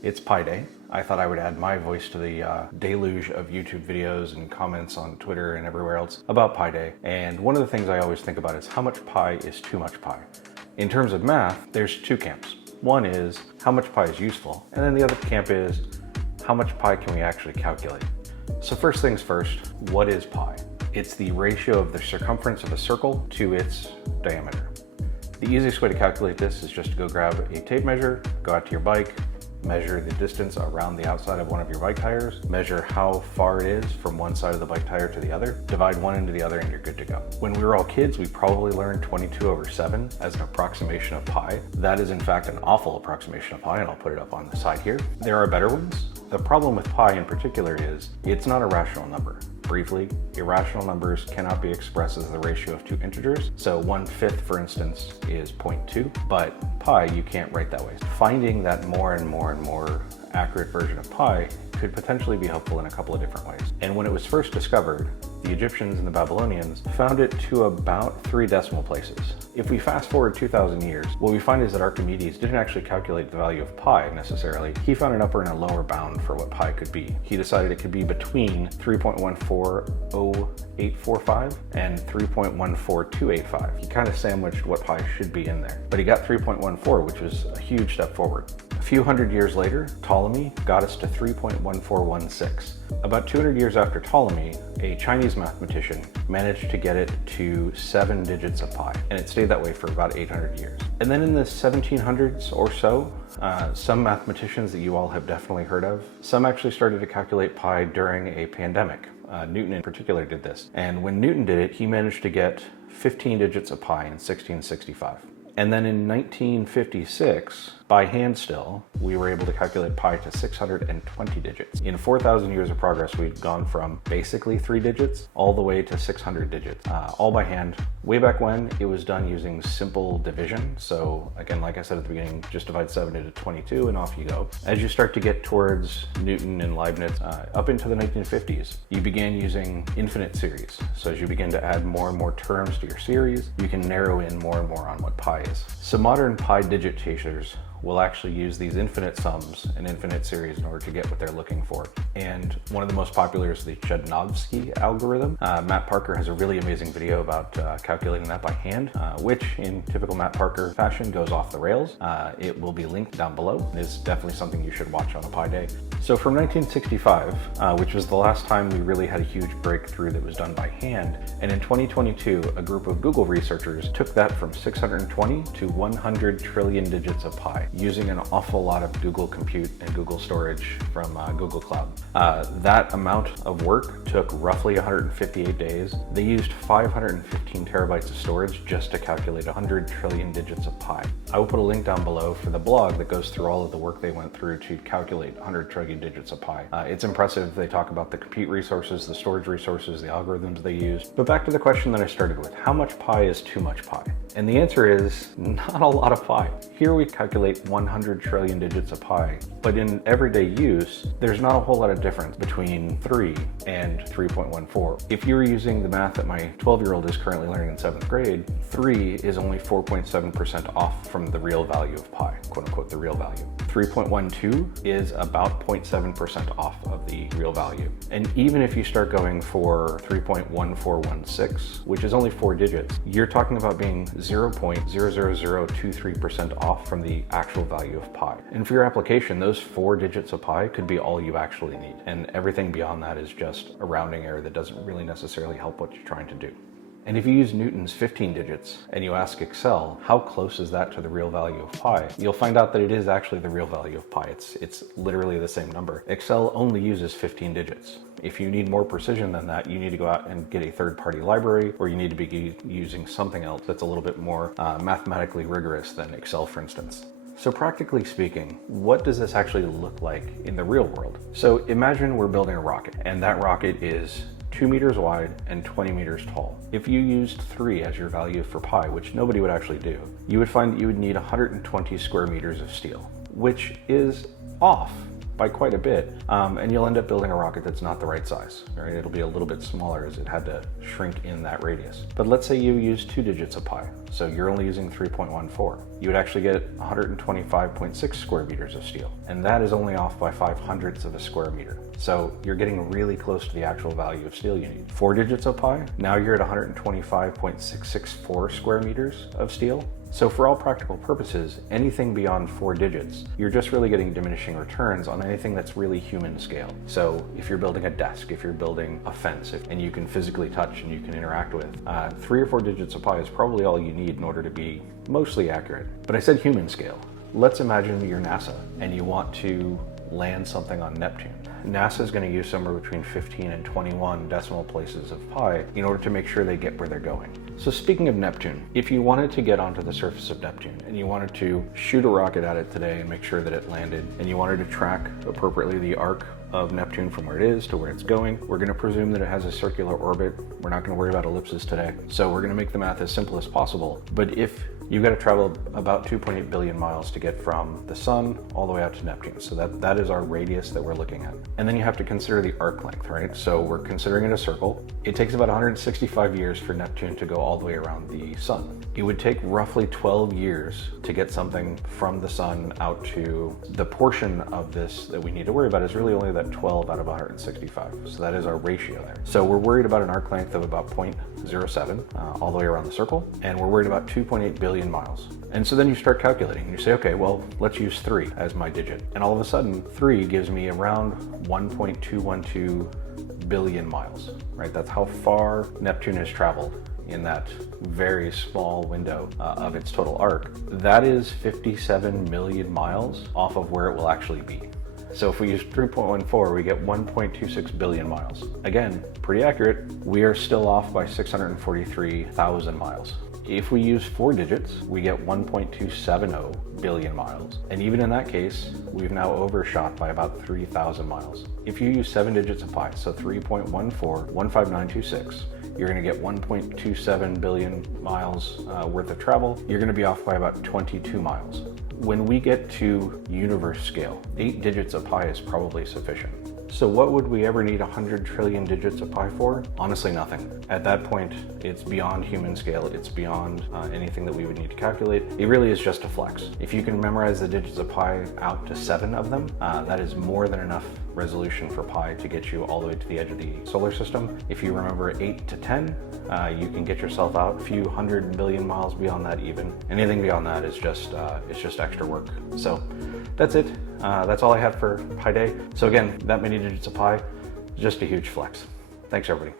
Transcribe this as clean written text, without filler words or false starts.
It's Pi Day. I thought I would add my voice to the deluge of YouTube videos and comments on Twitter and everywhere else about Pi Day. And one of the things I always think about is how much pi is too much pi. In terms of math, there's two camps. One is how much pi is useful, and then the other camp is how much pi can we actually calculate. So first things first, what is pi? It's the ratio of the circumference of a circle to its diameter. The easiest way to calculate this is just to go grab a tape measure, go out to your bike, measure the distance around the outside of one of your bike tires, measure how far it is from one side of the bike tire to the other, divide one into the other, and you're good to go. When we were all kids, we probably learned 22/7 as an approximation of pi. That is in fact an awful approximation of pi, and I'll put it up on the side here. There are better ones. The problem with pi in particular is it's not a rational number. Briefly, irrational numbers cannot be expressed as the ratio of two integers. So 1/5, for instance, is 0.2, but pi you can't write that way. Finding that more and more accurate version of pi could potentially be helpful in a couple of different ways. And when it was first discovered, the Egyptians and the Babylonians found it to about 3 decimal places. If we fast forward 2,000 years, what we find is that Archimedes didn't actually calculate the value of pi necessarily. He found an upper and a lower bound for what pi could be. He decided it could be between 3.14085 and 3.14285. He kind of sandwiched what pi should be in there, but he got 3.14, which was a huge step forward. A few hundred years later, Ptolemy got us to 3.1416. About 200 years after Ptolemy, a Chinese mathematician managed to get it to 7 digits of pi, and it stayed that way for about 800 years. And then in the 1700s or so, some mathematicians that you all have definitely heard of, some actually started to calculate pi during a pandemic. Newton in particular did this. And when Newton did it, he managed to get 15 digits of pi in 1665. And then in 1956, by hand still, we were able to calculate pi to 620 digits. In 4,000 years of progress, we'd gone from basically 3 digits all the way to 600 digits, all by hand. Way back when, it was done using simple division. So again, like I said at the beginning, just divide 7 into 22 and off you go. As you start to get towards Newton and Leibniz, up into the 1950s, you began using infinite series. So as you begin to add more and more terms to your series, you can narrow in more and more on what pi is. So modern pi digitators will actually use these infinite sums and infinite series in order to get what they're looking for. And one of the most popular is the Chudnovsky algorithm. Matt Parker has a really amazing video about calculating that by hand, which in typical Matt Parker fashion goes off the rails. It will be linked down below. It is definitely something you should watch on a Pi Day. So from 1965, which was the last time we really had a huge breakthrough that was done by hand, and in 2022, a group of Google researchers took that from 620 to 100 trillion digits of pi, using an awful lot of Google Compute and Google Storage from Google Cloud. That amount of work took roughly 158 days. They used 515 terabytes of storage just to calculate 100 trillion digits of pi. I will put a link down below for the blog that goes through all of the work they went through to calculate 100 trillion digits of pi. It's impressive. They talk about the compute resources, the storage resources, the algorithms they used. But back to the question that I started with, how much pi is too much pi? And the answer is not a lot of pi. Here we calculate 100 trillion digits of pi, but in everyday use, there's not a whole lot of difference between 3 and 3.14. If you're using the math that my 12-year-old is currently learning in 7th grade, 3 is only 4.7% off from the real value of pi, quote unquote, the real value. 3.12 is about 0.7% off of the real value. And even if you start going for 3.1416, which is only 4 digits, you're talking about being 0.00023% off from the actual value of pi. And for your application, those 4 digits of pi could be all you actually need. And everything beyond that is just a rounding error that doesn't really necessarily help what you're trying to do. And if you use Newton's 15 digits and you ask Excel, how close is that to the real value of pi? You'll find out that it is actually the real value of pi. It's literally the same number. Excel only uses 15 digits. If you need more precision than that, you need to go out and get a third-party library, or you need to be using something else that's a little bit more mathematically rigorous than Excel, for instance. So practically speaking, what does this actually look like in the real world? So imagine we're building a rocket, and that rocket is 2 meters wide and 20 meters tall. If you used 3 as your value for pi, which nobody would actually do, you would find that you would need 120 square meters of steel, which is off by quite a bit, and you'll end up building a rocket that's not the right size, right? It'll be a little bit smaller as it had to shrink in that radius. But let's say you use 2 digits of pi, so you're only using 3.14. You would actually get 125.6 square meters of steel, and that is only off by 5/100ths of a square meter. So you're getting really close to the actual value of steel you need. 4 digits of pi, now you're at 125.664 square meters of steel. So for all practical purposes, anything beyond 4 digits, you're just really getting diminishing returns on anything that's really human scale. So if you're building a desk, if you're building a fence, and you can physically touch and you can interact with, 3 or 4 digits of pi is probably all you need in order to be mostly accurate. But I said human scale. Let's imagine you're NASA and you want to land something on Neptune. NASA is going to use somewhere between 15 and 21 decimal places of pi in order to make sure they get where they're going. So speaking of Neptune, if you wanted to get onto the surface of Neptune and you wanted to shoot a rocket at it today and make sure that it landed, and you wanted to track appropriately the arc of Neptune from where it is to where it's going, we're going to presume that it has a circular orbit. We're not going to worry about ellipses today. So we're going to make the math as simple as possible. But if you've got to travel about 2.8 billion miles to get from the sun all the way out to Neptune. So that is our radius that we're looking at. And then you have to consider the arc length, right? So we're considering it a circle. It takes about 165 years for Neptune to go all the way around the sun. It would take roughly 12 years to get something from the sun out to the portion of this that we need to worry about is really only that 12 out of 165. So that is our ratio there. So we're worried about an arc length of about 0.07 all the way around the circle. And we're worried about 2.8 billion miles. And so then you start calculating. You say, okay, well, let's use 3 as my digit. And all of a sudden, 3 gives me around 1.212 billion miles, right? That's how far Neptune has traveled in that very small window of its total arc. That is 57 million miles off of where it will actually be. So if we use 3.14, we get 1.26 billion miles. Again, pretty accurate. We are still off by 643,000 miles. If we use 4 digits, we get 1.270 billion miles. And even in that case, we've now overshot by about 3,000 miles. If you use 7 digits of pi, so 3.14, you're going to get 1.27 billion miles worth of travel. You're going to be off by about 22 miles. When we get to universe scale, 8 digits of pi is probably sufficient. So what would we ever need 100 trillion digits of pi for? Honestly, nothing. At that point, it's beyond human scale. It's beyond anything that we would need to calculate. It really is just a flex. If you can memorize the digits of pi out to 7 of them, that is more than enough resolution for pi to get you all the way to the edge of the solar system. If you remember 8 to 10, you can get yourself out a few 100 million miles beyond that even. Anything beyond that is just it's just extra work. So that's it. That's all I had for Pi Day. So again, that many digits of pi, just a huge flex. Thanks everybody.